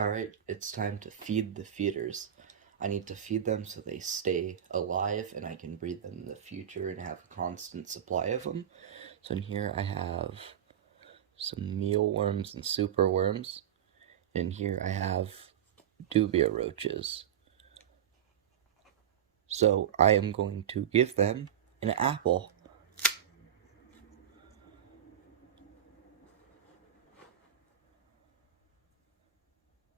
Alright, it's time to feed the feeders. I need to feed them so they stay alive and I can breed them in the future and have a constant supply of them. So in here I have some mealworms and superworms. In here I have dubia roaches. So I am going to give them an apple